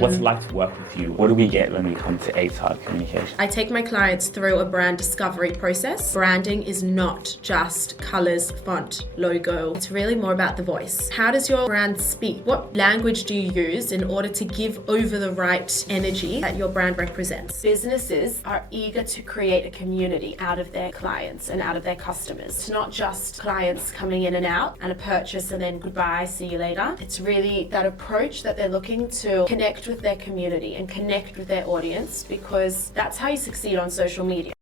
What's it like to work with you? What do we get when we come to Atag Communications? I take my clients through a brand discovery process. Branding is not just colors, font, logo. It's really more about the voice. How does your brand speak? What language do you use in order to give over the right energy that your brand represents? Businesses are eager to create a community out of their clients and out of their customers. It's not just clients coming in and out and a purchase and then goodbye, see you later. It's really that approach that they're looking to connect with their community and connect with their audience, because that's how you succeed on social media.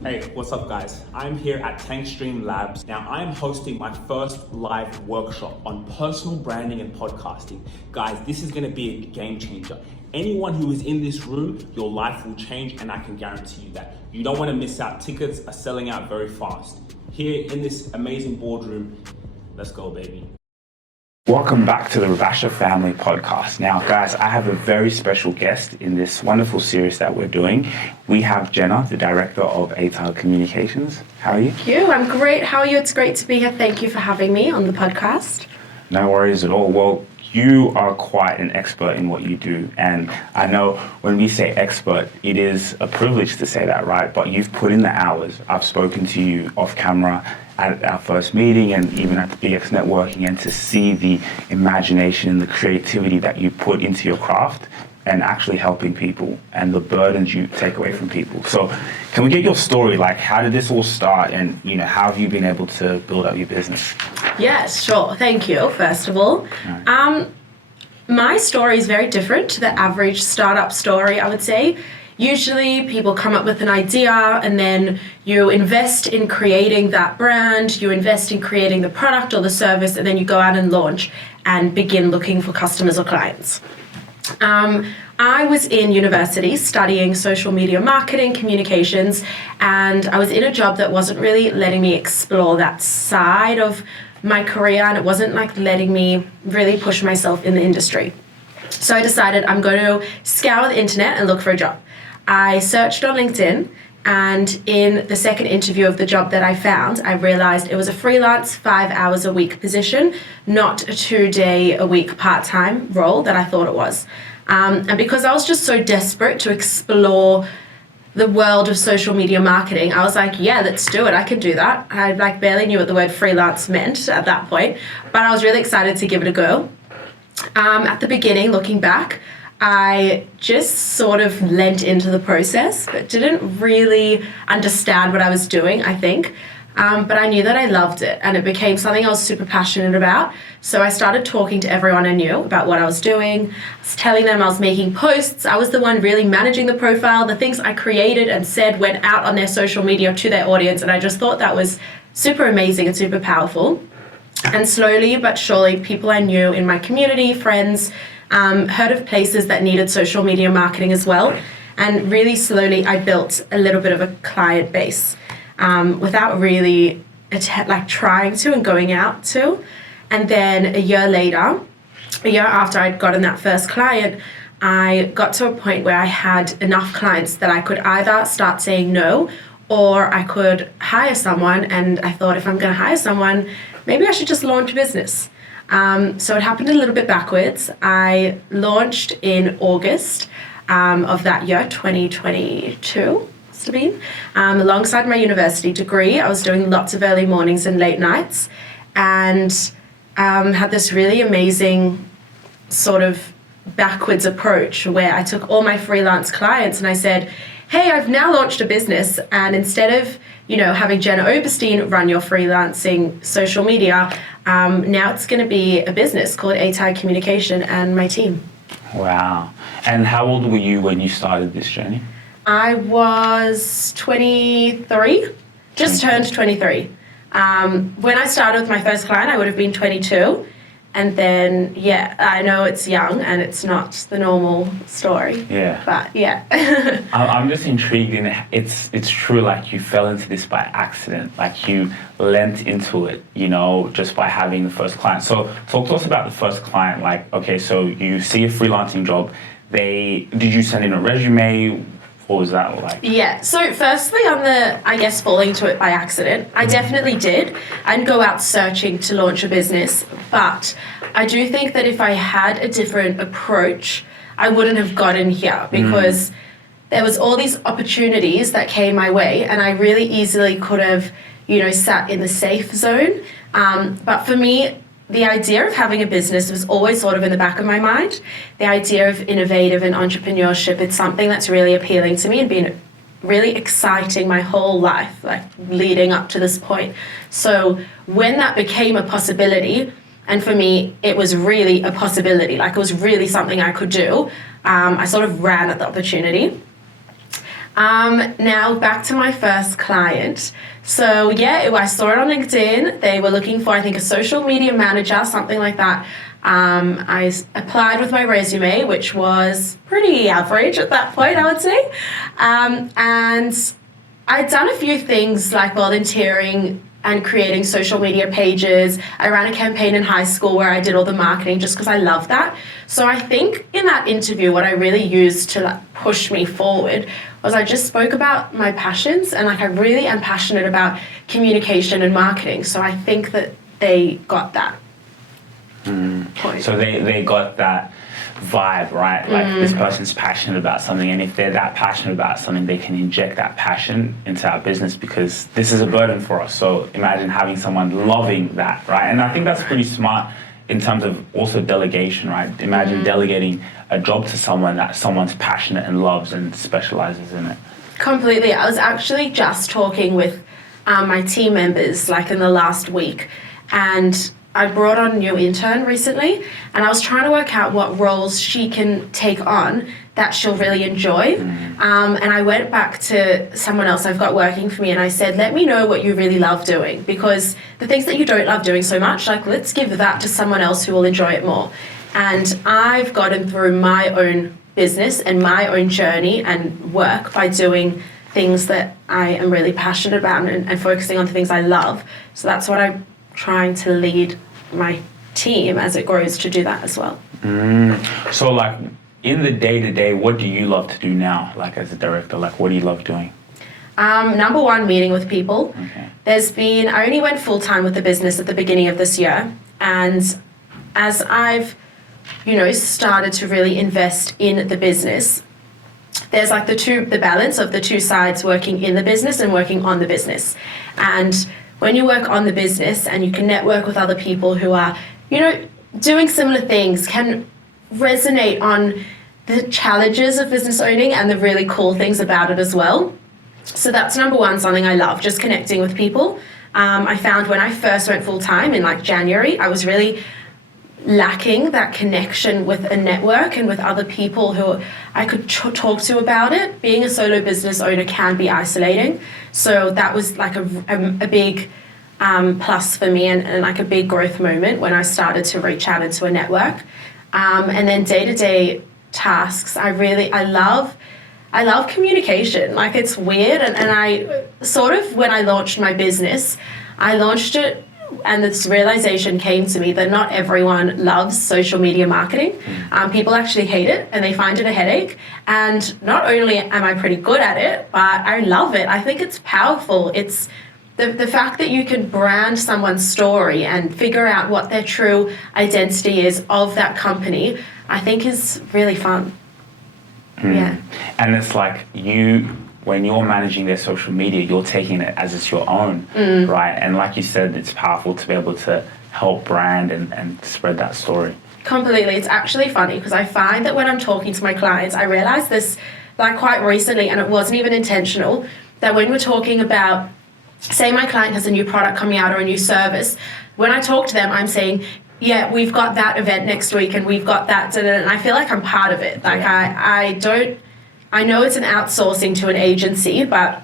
Hey, what's up guys? I'm here at Tankstream Labs. Now I'm hosting my first live workshop on personal branding and podcasting. Guys, this is gonna be a game changer. Anyone who is in this room, your life will change, and I can guarantee you that. You don't wanna miss out. Tickets are selling out very fast. Here in this amazing boardroom, let's go baby. Welcome back to the Rubasha Family Podcast. Now, guys, I have a very special guest in this wonderful series that we're doing. We have Jenna, the director of Atag Communications. How are you? Thank you. I'm great. How are you? It's great to be here. Thank you for having me on the podcast. No worries at all. Well, you are quite an expert in what you do. And I know when we say expert, it is a privilege to say that, right? But you've put in the hours. I've spoken to you off camera at our first meeting and even at the BX networking, and to see the imagination and the creativity that you put into your craft and actually helping people and the burdens you take away from people. So can we get your story? Like, how did this all start, and how have you been able to build up your business? Yes, sure. Thank you, first of all. Right. My story is very different to the average startup story, I would say. Usually people come up with an idea and then you invest in creating that brand, you invest in creating the product or the service, and then you go out and launch and begin looking for customers or clients. I was in university studying social media marketing, communications, and I was in a job that wasn't really letting me explore that side of my career, and it wasn't letting me really push myself in the industry. So I decided I'm going to scour the internet and look for a job. I searched on LinkedIn, and in the second interview of the job that I found, I realized it was a freelance 5 hours a week position, not a 2-day a week part-time role that I thought it was. And because I was just so desperate to explore the world of social media marketing, I was like, yeah, let's do it. I can do that. I barely knew what the word freelance meant at that point, but I was really excited to give it a go. At the beginning, looking back, I just sort of lent into the process, but didn't really understand what I was doing, I think. But I knew that I loved it, and it became something I was super passionate about. So I started talking to everyone I knew about what I was doing. I was telling them I was making posts. I was the one really managing the profile. The things I created and said went out on their social media to their audience, and I just thought that was super amazing and super powerful. And slowly but surely, people I knew in my community, friends, heard of places that needed social media marketing as well. And really slowly, I built a little bit of a client base without really trying to and going out to. And then a year after I'd gotten that first client, I got to a point where I had enough clients that I could either start saying no, or I could hire someone. And I thought, if I'm going to hire someone, maybe I should just launch a business. So it happened a little bit backwards. I launched in August of that year, 2022, must have been, alongside my university degree. I was doing lots of early mornings and late nights, and had this really amazing sort of backwards approach where I took all my freelance clients and I said, hey, I've now launched a business, and instead of having Jenna Oberstein run your freelancing social media, now it's going to be a business called Atag Communication and my team. Wow. And how old were you when you started this journey? I was 23, just turned 23. When I started with my first client, I would have been 22. And then, I know it's young and it's not the normal story. Yeah. But yeah. I'm just intrigued in it. It's true, you fell into this by accident. You lent into it, just by having the first client. So talk to us about the first client. Okay, so you see a freelancing job. Did you send in a resume? What was that like? Yeah, so firstly, on falling into it by accident, I definitely did. I didn't go out searching to launch a business, but I do think that if I had a different approach, I wouldn't have gotten here, because there was all these opportunities that came my way, and I really easily could have, sat in the safe zone. But for me, the idea of having a business was always sort of in the back of my mind. The idea of innovative and entrepreneurship, it's something that's really appealing to me and been really exciting my whole life, like leading up to this point. So when that became a possibility, and for me, it was really a possibility, like it was really something I could do, I sort of ran at the opportunity. Now back to my first client. So yeah, I saw it on LinkedIn. They were looking for, I think, a social media manager, something like that. I applied with my resume, which was pretty average at that point, I would say. And I'd done a few things like volunteering and creating social media pages. I ran a campaign in high school where I did all the marketing just because I love that. So I think in that interview, what I really used to push me forward was I just spoke about my passions, and I really am passionate about communication and marketing. So I think that they got that point. So they got that vibe, right? Like this person's passionate about something, and if they're that passionate about something, they can inject that passion into our business, because this is a burden for us. So imagine having someone loving that, right? And I think that's pretty smart in terms of also delegation, right? Imagine delegating a job to someone that someone's passionate and loves and specializes in it. Completely. I was actually just talking with my team members like in the last week, and I brought on a new intern recently, and I was trying to work out what roles she can take on that she'll really enjoy. And I went back to someone else I've got working for me, and I said, let me know what you really love doing, because the things that you don't love doing so much, like let's give that to someone else who will enjoy it more. And I've gotten through my own business and my own journey and work by doing things that I am really passionate about and focusing on the things I love. So that's what I'm trying to lead my team as it grows to do that as well. So like in the day-to-day, what do you love to do now, like as a director? Like what do you love doing? Number one, meeting with people. Okay. I only went full-time with the business at the beginning of this year, and as I've started to really invest in the business, there's like the balance of the two sides, working in the business and working on the business. And when you work on the business and you can network with other people who are, doing similar things, can resonate on the challenges of business owning and the really cool things about it as well. So that's number one, something I love, just connecting with people. I found when I first went full time in like January, I was really lacking that connection with a network and with other people who I could talk to about it. Being a solo business owner can be isolating. So that was like a big plus for me and like a big growth moment when I started to reach out into a network. And then day-to-day tasks, I love communication. Like it's weird. And I sort of, when I launched my business, I launched it and this realization came to me that not everyone loves social media marketing. People actually hate it and they find it a headache. And not only am I pretty good at it, but I love it. I think it's powerful. It's the fact that you can brand someone's story and figure out what their true identity is of that company, I think is really fun. Yeah. And it's like when you're managing their social media, you're taking it as it's your own, right? And like you said, it's powerful to be able to help brand and spread that story. Completely. It's actually funny because I find that when I'm talking to my clients, I realize this like quite recently, and it wasn't even intentional, that when we're talking about, say my client has a new product coming out or a new service, when I talk to them, I'm saying, yeah, we've got that event next week and we've got that, and I feel like I'm part of it. Like I know it's an outsourcing to an agency, but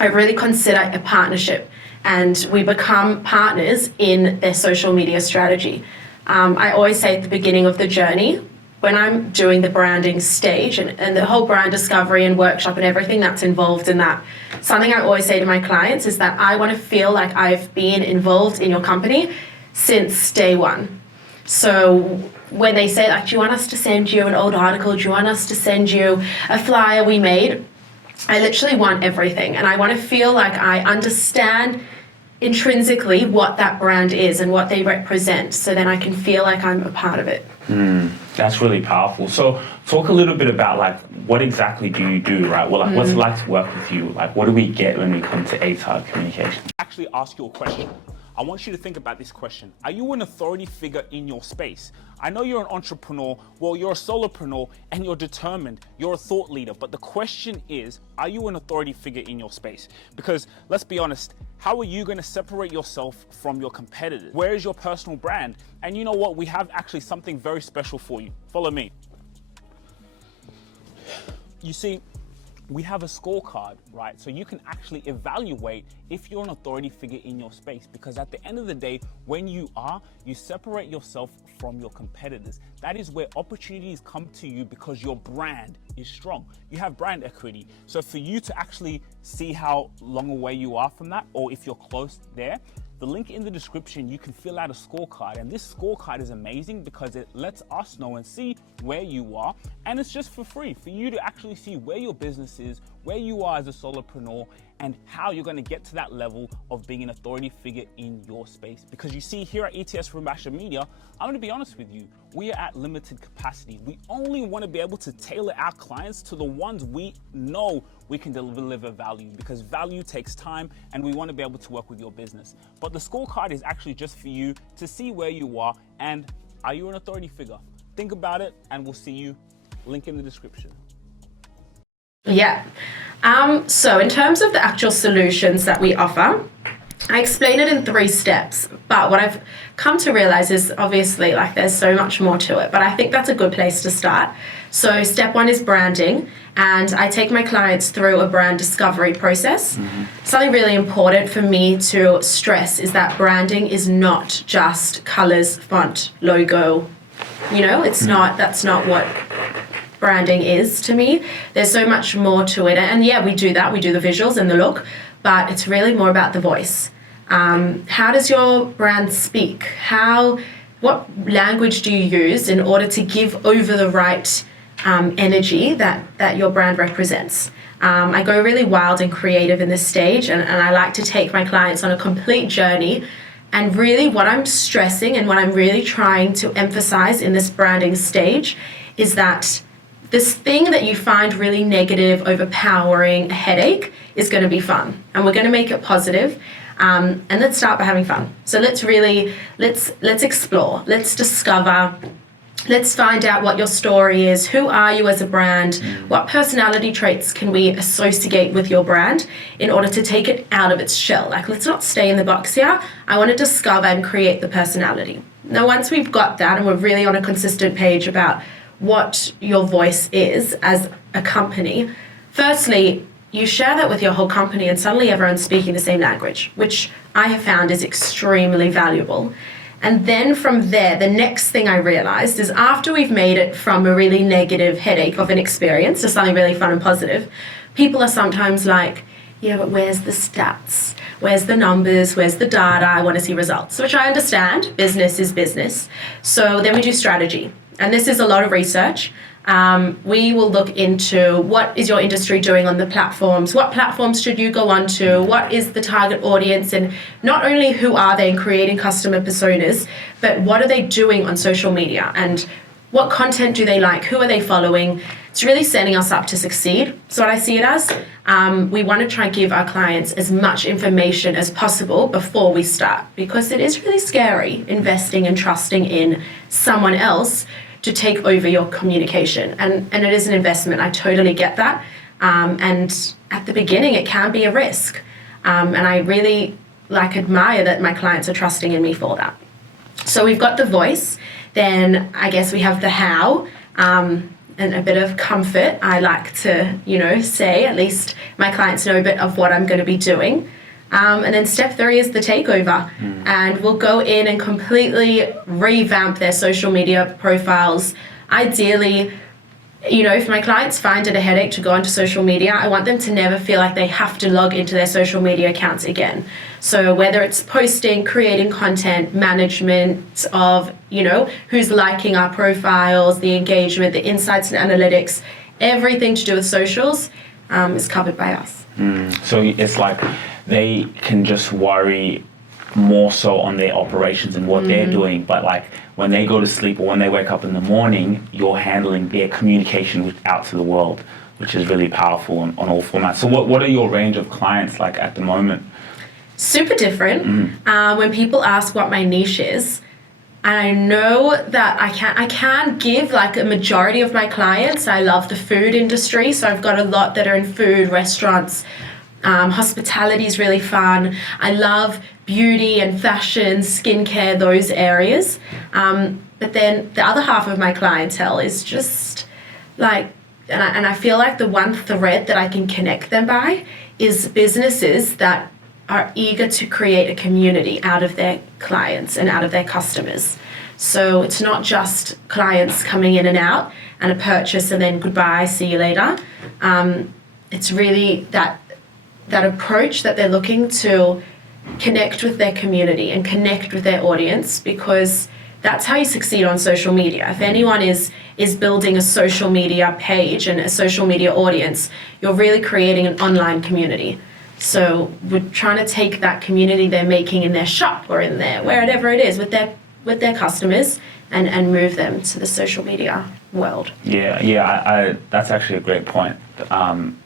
I really consider it a partnership, and we become partners in their social media strategy. I always say at the beginning of the journey, when I'm doing the branding stage and the whole brand discovery and workshop and everything that's involved in that, something I always say to my clients is that I want to feel like I've been involved in your company since day one. So when they say, like, do you want us to send you an old article? Do you want us to send you a flyer we made? I literally want everything. And I want to feel like I understand intrinsically what that brand is and what they represent, so then I can feel like I'm a part of it. That's really powerful. So talk a little bit about like what exactly do you do, right? Well, like what's it like to work with you? Like what do we get when we come to Atag Communications? Actually ask you a question. I want you to think about this question. Are you an authority figure in your space? I know you're an entrepreneur, well, you're a solopreneur and you're determined, you're a thought leader. But the question is, are you an authority figure in your space? Because let's be honest, how are you going to separate yourself from your competitors? Where is your personal brand? And you know what? We have actually something very special for you. Follow me. You see, we have a scorecard, right? So you can actually evaluate if you're an authority figure in your space, because at the end of the day, when you separate yourself from your competitors. That is where opportunities come to you because your brand is strong. You have brand equity. So for you to actually see how long away you are from that, or if you're close there, the link in the description, you can fill out a scorecard. And this scorecard is amazing because it lets us know and see where you are. And it's just for free for you to actually see where your business is, where you are as a solopreneur, and how you're going to get to that level of being an authority figure in your space. Because you see, here at ETS Rubasha Media, I'm going to be honest with you, we are at limited capacity. We only want to be able to tailor our clients to the ones we know we can deliver value, because value takes time and we want to be able to work with your business. But the scorecard is actually just for you to see where you are and are you an authority figure? Think about it and we'll see you. Link in the description. Yeah. So in terms of the actual solutions that we offer, I explain it in 3 steps, but what I've come to realize is obviously like there's so much more to it, but I think that's a good place to start. So step 1 is branding, and I take my clients through a brand discovery process. Something really important for me to stress is that branding is not just colors, font, logo. You know, that's not what branding is to me. There's so much more to it. And yeah, we do that. We do the visuals and the look, but it's really more about the voice. How does your brand speak? What language do you use in order to give over the right energy that your brand represents? I go really wild and creative in this stage, and I like to take my clients on a complete journey. And really what I'm stressing and what I'm really trying to emphasize in this branding stage is that this thing that you find really negative, overpowering, a headache, is going to be fun. And we're going to make it positive. And let's start by having fun. So let's explore, let's discover, let's find out what your story is. Who are you as a brand? What personality traits can we associate with your brand in order to take it out of its shell? Like, let's not stay in the box here. I want to discover and create the personality. Now, once we've got that and we're really on a consistent page about what your voice is as a company, firstly, you share that with your whole company and suddenly everyone's speaking the same language, which I have found is extremely valuable. And then from there, the next thing I realized is after we've made it from a really negative headache of an experience to something really fun and positive, people are sometimes like, yeah, but where's the stats? Where's the numbers? Where's the data? I want to see results, which I understand. Business is business. So then we do strategy. And this is a lot of research. We will look into what is your industry doing on the platforms, what platforms should you go on to, what is the target audience, and not only who are they in creating customer personas, but what are they doing on social media and what content do they like, who are they following. It's really setting us up to succeed. So what I see it as, we want to try and give our clients as much information as possible before we start, because it is really scary investing and trusting in someone else to take over your communication. And it is an investment. I totally get that. And at the beginning, it can be a risk. And I really admire that my clients are trusting in me for that. So we've got the voice. Then I guess we have the how, and a bit of comfort. I like to, say, at least my clients know a bit of what I'm going to be doing. And then step 3 is the takeover. And we'll go in and completely revamp their social media profiles. Ideally, if my clients find it a headache to go onto social media, I want them to never feel like they have to log into their social media accounts again. So whether it's posting, creating content, management of, who's liking our profiles, the engagement, the insights and analytics, everything to do with socials is covered by us. So it's like they can just worry more so on their operations and what they're doing, but like when they go to sleep or when they wake up in the morning, you're handling their communication out to the world, which is really powerful on all formats. So what are your range of clients like at the moment? Super different. When people ask what my niche is, and I know that I can give like a majority of my clients. I love the food industry, so I've got a lot that are in food, restaurants. Hospitality is really fun. I love beauty and fashion, skincare, those areas. But then the other half of my clientele is just like, and I feel like the one thread that I can connect them by is businesses that are eager to create a community out of their clients and out of their customers. So it's not just clients coming in and out and a purchase and then goodbye, see you later. It's really that approach that they're looking to connect with their community and connect with their audience, because that's how you succeed on social media. If anyone is building a social media page and a social media audience, you're really creating an online community. So we're trying to take that community they're making in their shop or in their wherever it is with their customers and move them to the social media world. Yeah, that's actually a great point.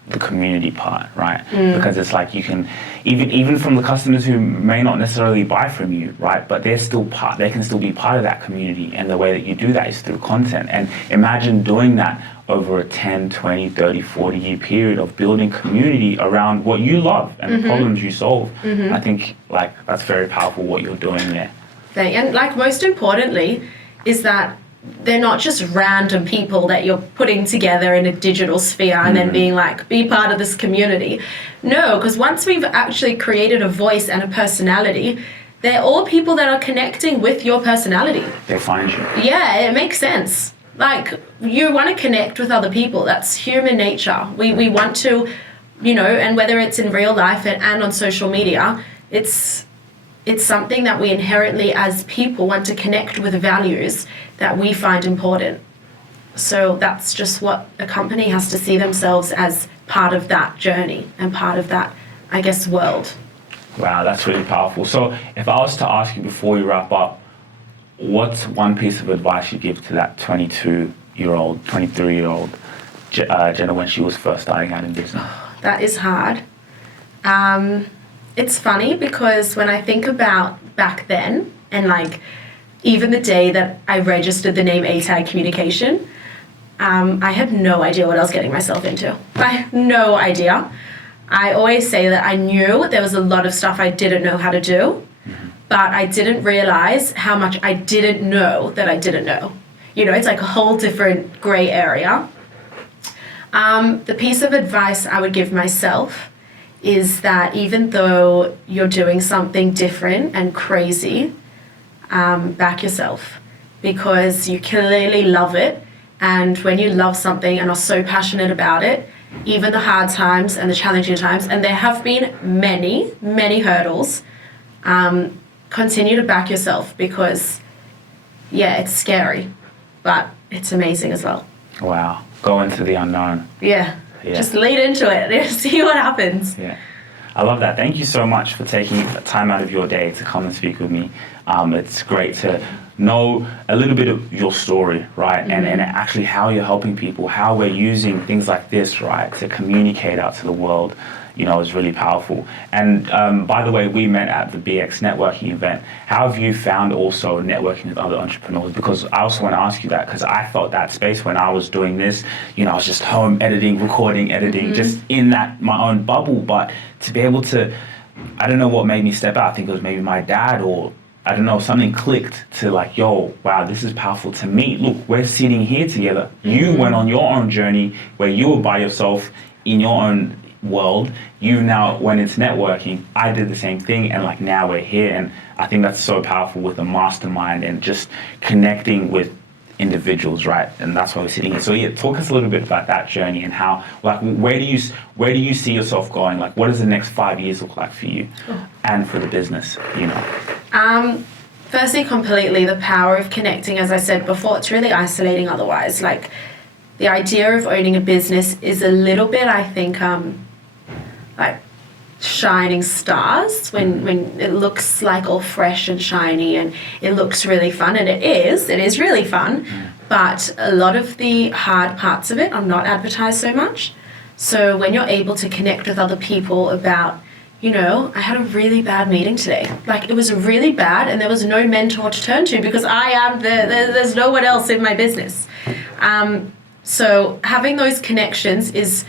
The community part, right? Because it's like you can even from the customers who may not necessarily buy from you, right? But they can still be part of that community, and the way that you do that is through content. And imagine doing that over a 10, 20, 30, 40 year period of building community around what you love and the problems you solve. I think like that's very powerful what you're doing there. And like most importantly is that they're not just random people that you're putting together in a digital sphere and then being like, be part of this community. No, because once we've actually created a voice and a personality, they're all people that are connecting with your personality. They find you. Yeah, it makes sense. Like, you want to connect with other people. That's human nature. We want to, and whether it's in real life and on social media, it's something that we inherently as people want to connect with values that we find important. So that's just what a company has to see themselves as part of that journey and part of that, I guess, world. Wow, that's really powerful. So if I was to ask you before we wrap up, what's one piece of advice you give to that 22-year-old, 23-year-old Jenna when she was first starting out in business? That is hard. It's funny because when I think about back then and like even the day that I registered the name Atag Communication, I had no idea what I was getting myself into. I had no idea. I always say that I knew there was a lot of stuff I didn't know how to do, but I didn't realize how much I didn't know that I didn't know. It's like a whole different gray area. The piece of advice I would give myself is that even though you're doing something different and crazy, back yourself, because you clearly love it. And when you love something and are so passionate about it, even the hard times and the challenging times, and there have been many, many hurdles, continue to back yourself because, it's scary, but it's amazing as well. Wow. Go into the unknown. Yeah. Just lead into it. See what happens. Yeah. I love that. Thank you so much for taking time out of your day to come and speak with me. It's great to know a little bit of your story, right? And actually how you're helping people, how we're using things like this, right, to communicate out to the world, is really powerful. And by the way, we met at the BX networking event. How have you found also networking with other entrepreneurs? Because I also want to ask you that, because I felt that space when I was doing this, I was just home editing, just in my own bubble. But to be able to, I don't know what made me step out. I think it was maybe my dad, or I don't know, something clicked to like, yo, wow, this is powerful to me. Look, we're sitting here together. You went on your own journey where you were by yourself in your own world. You now went into networking. I did the same thing, and like now we're here. And I think that's so powerful with a mastermind and just connecting with individuals, right? And that's why we're sitting here. So talk us a little bit about that journey and how, like, where do you see yourself going? Like, what does the next 5 years look like for you and for the business? Firstly, completely the power of connecting. As I said before, it's really isolating otherwise. Like, the idea of owning a business is a little bit, I think, like shining stars, when it looks like all fresh and shiny and it looks really fun, and it is really fun, but a lot of the hard parts of it are not advertised so much. So when you're able to connect with other people about, I had a really bad meeting today. Like, it was really bad, and there was no mentor to turn to because there's no one else in my business. So having those connections is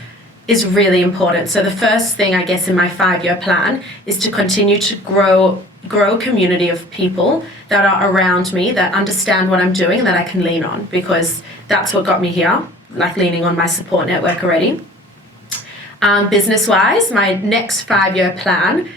really important. So the first thing, I guess, in my 5-year plan is to continue to grow a community of people that are around me, that understand what I'm doing and that I can lean on, because that's what got me here, like leaning on my support network already. Business-wise, my next 5-year plan,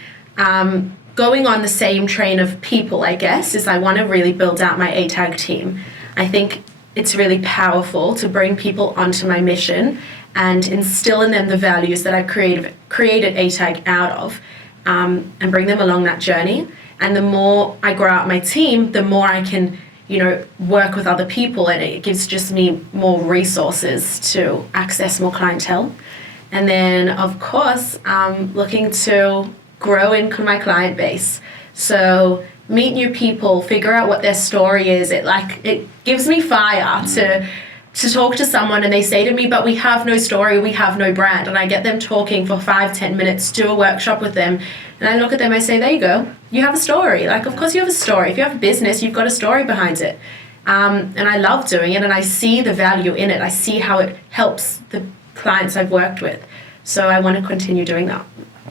going on the same train of people, I guess, is I want to really build out my Atag team. I think it's really powerful to bring people onto my mission and instill in them the values that I created Atag out of, and bring them along that journey. And the more I grow out my team, the more I can, work with other people, and it gives just me more resources to access more clientele. And then, of course, looking to grow in my client base. So meet new people, figure out what their story is. It gives me fire to talk to someone and they say to me, but we have no story, we have no brand. And I get them talking for 5-10 minutes, do a workshop with them. And I look at them, I say, there you go. You have a story. Like, of course you have a story. If you have a business, you've got a story behind it. And I love doing it, and I see the value in it. I see how it helps the clients I've worked with. So I want to continue doing that.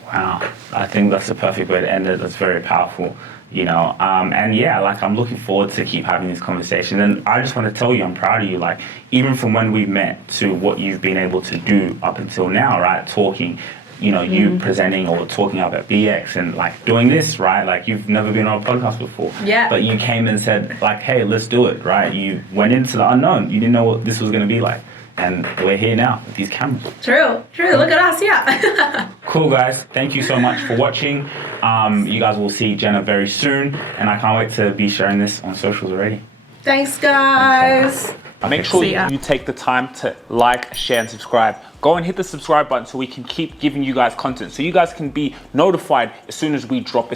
Wow. I think that's the perfect way to end it. That's very powerful. I'm looking forward to keep having this conversation. And I just want to tell you, I'm proud of you. Like, even from when we met to what you've been able to do up until now, right? Talking, you presenting or talking up at BX and like doing this, right? Like, you've never been on a podcast before. Yeah. But you came and said like, hey, let's do it, right? You went into the unknown. You didn't know what this was going to be like. And we're here now with these cameras. True. Look at us, yeah. Cool, guys. Thank you so much for watching. You guys will see Jenna very soon, and I can't wait to be sharing this on socials already. Thanks, guys. Make sure you take the time to like, share, and subscribe. Go and hit the subscribe button so we can keep giving you guys content, so you guys can be notified as soon as we drop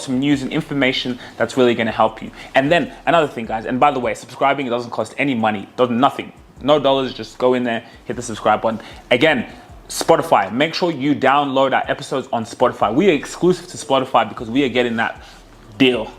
some news and information that's really going to help you. And then another thing, guys, and by the way, subscribing, it doesn't cost any money, nothing. No dollars, just go in there, hit the subscribe button. Again, Spotify, make sure you download our episodes on Spotify. We are exclusive to Spotify because we are getting that deal.